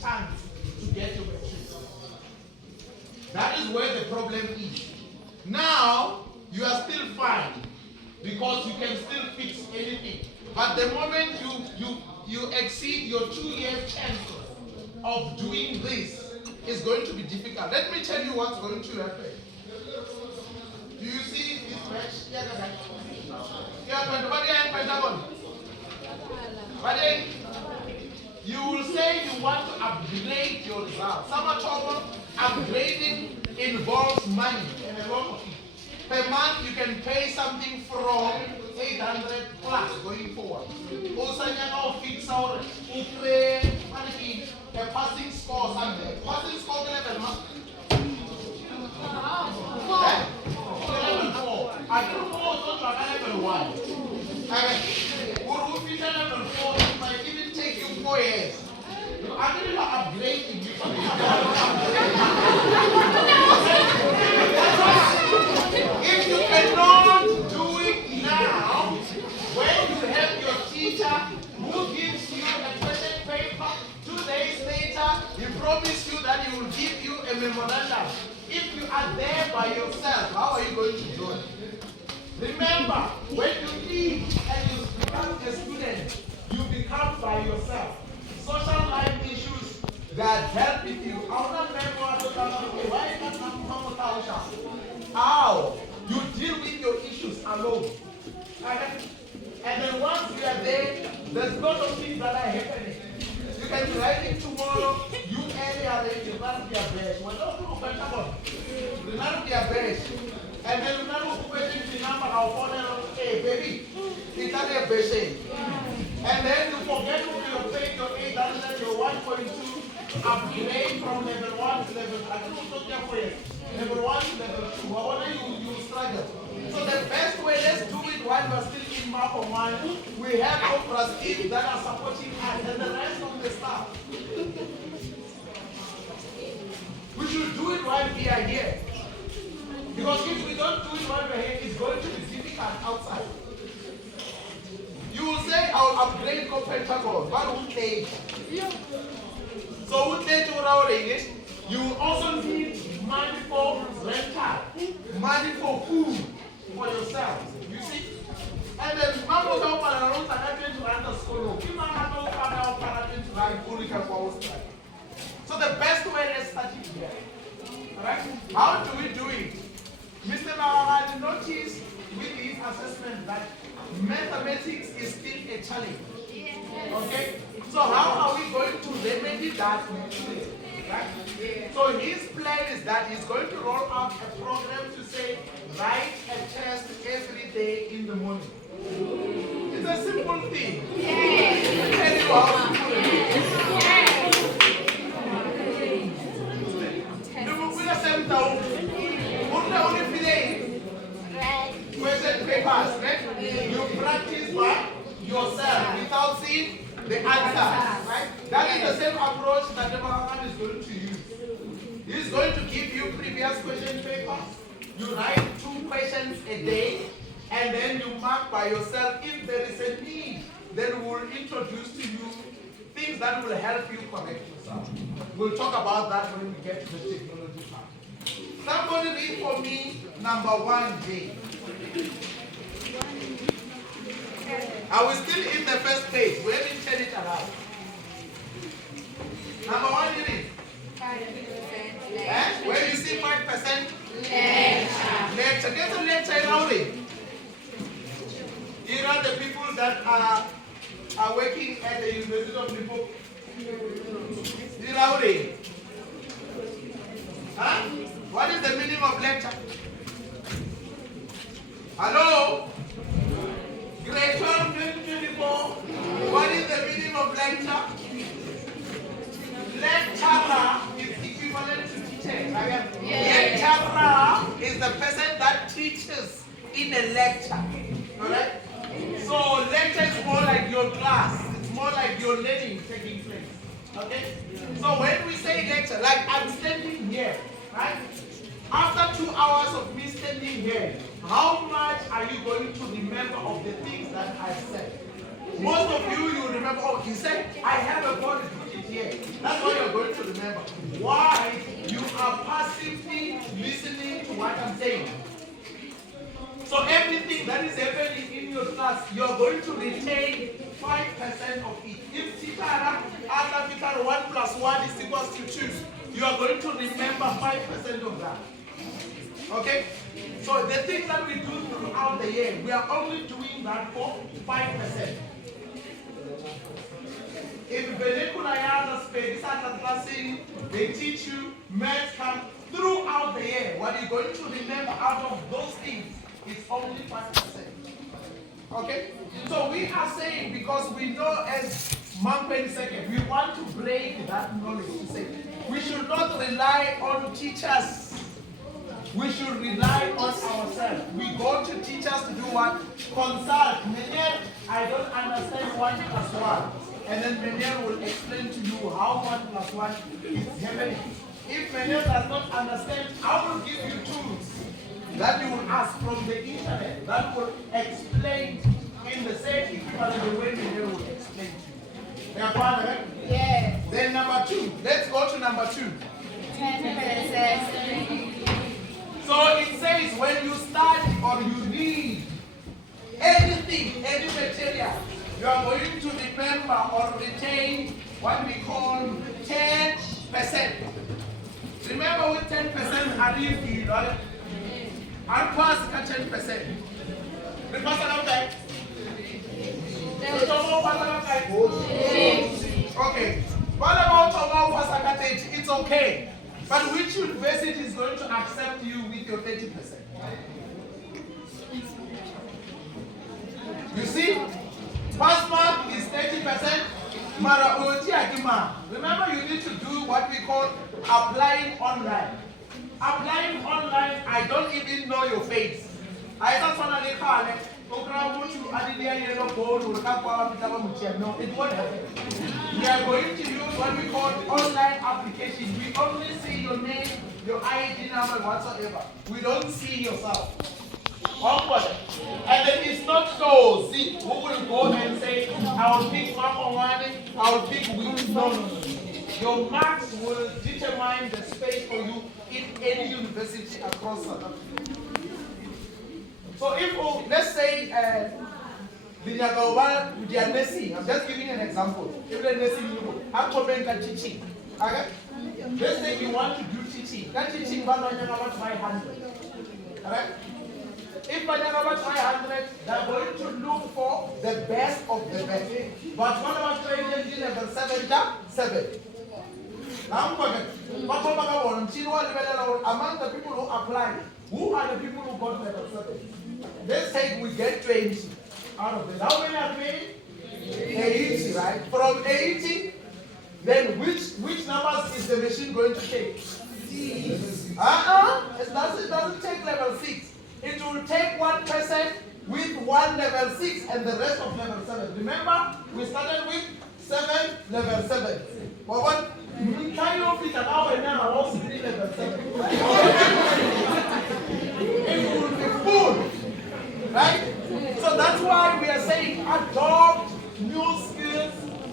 chance to get your matric. That is where the problem is. Now, you are still fine because you can still fix anything. But the moment you exceed your 2 years chance of doing this, it's going to be difficult. Let me tell you what's going to happen. Do you see this match? You will say you want to upgrade your results. Some trouble upgrading involves money and a lot of it. Per month you can pay something from 800 plus going forward. Also, you know, fix our a passing score something. Passing score level month. Level 4. I don't know what level 1. We'll finish level 4. It might even take you 4 years. I'm going to upgrading you. If you cannot do it now, when you have your teacher who gives you a question paper, 2 days later, he promised you that he will give you a memorandum. If you are there by yourself, how are you going to do it? Remember, when you leave and you become a student, you become by yourself. Social life issues that help with you. How? You deal with your issues alone. And then once you are there, there's a lot of things that are happening. You can be writing tomorrow, you earlier than you not be a best. Well, don't do better. You not be a best. And then you not question the number of phone, hey baby, it's not a best. And then you forget to pay your 800, your 1.2, upgrade from level 1 to level 2. I don't know for you. Level 1 to level 2. However you struggle. So the best way, let's do it while we're still in Makgongoana. We have our trustees that are supporting us and the rest of the staff. We should do it while we are here. Because if we don't do it while we're here, it's going to be difficult outside. You will say, I'll upgrade Pentagon. But who paid? So who paid to our English? You will also need money for rental, money for food for yourself. You see? And then Mamma don't want to run the school. So the best way, let's start it here. Alright? How do we do it? Mr. Maluleke, notice with his assessment that mathematics is still a challenge. Okay? So how are we going to remedy that today? Right? So his plan is that he's going to roll out a program to say, write a test every day in the morning. It's a simple thing. Let me tell you how simple it is. Question papers, right? You practice by yourself without seeing the answer. Right? That is the same approach that the Makgongoana is going to use. He's going to give you previous question papers. You write 2 questions a day, and then you mark by yourself. If there is a need, then we'll introduce to you things that will help you correct yourself. We'll talk about that when we get to the technology part. Somebody read for me number 1J. I was still in the first page. We haven't turned it around. Number 1, you read. 5%. Where you see 5%? Lecture. Get a lecture around it. You know the people that are working at the University of Liverpool. Huh? What is the meaning of lecture? Hello? Grade 12, 2024. What is the meaning of lecture? Lecturer is equivalent to teacher. Lecturer is the person that teaches in a lecture. Alright? So lecture is more like your class. It's more like your learning taking place. Okay? So when we say lecture, like I'm standing here, right? After 2 hours of me standing here, how much are you going to remember of the things that I said? Most of you remember, oh, he said, I have a body, put it here. That's what you're going remember. Why? You are passively listening to what I'm saying. So everything that is happening in your class, you are going to retain 5% of it. If teacher after 1 plus 1 is equals to 2, you are going to remember 5% of that. Okay? So the things that we do throughout the year, we are only doing that for 5%. If they teach you math come throughout the year, what you're going to remember out of those things is only 5%. Okay? So we are saying, because we know as Makgongoana Secondary, we want to break that knowledge to say, we should not rely on teachers. We should rely on ourselves. We go to teachers to do what? Consult. Menier, I don't understand 1 plus 1. And then Menier will explain to you how 1 plus 1 is happening. If Menier does not understand, I will give you tools that you will ask from the internet that will explain in the same equivalent the way Menier will explain to you. Yes. Then number 2. Let's go to number 2. 10%. So it says when you study or you read anything, any material, you are going to remember or retain what we call 10%. Remember with 10% are you right? And pass 10%. The person okay? Okay. What about it's okay. But which university is going to accept you with your 30%? You see, pass mark is 30%. Remember, you need to do what we call applying online. Applying online, I don't even know your face. I don't want to call it. No, it won't happen. We are going to use what we call online application. We only see your name, your ID number, whatsoever. We don't see yourself. And then it's not so. See, who will go and say, I will pick Makgongoana, I will pick which. No. Your marks will determine the space for you in any university across South Africa. So if, let's say, they are nursing. I'm just giving an example. If they're nursing, I'm teaching. Okay? Let's say you want to do teaching. That teaching is about 500. Alright? If by number 500, they're going to look for the best of the best. But what about training level 7? Among the people who apply, who are the people who got level 7? Let's say we get 20 out of it. How many are 20? 80, right? From 80, then which numbers is the machine going to take? It doesn't take level 6. It will take 1% with 1 level 6 and the rest of level 7. Remember, we started with 7, level 7. But what we kind of fit an hour now, also 3 level 7. It will be full. Right? So that's why we are saying adopt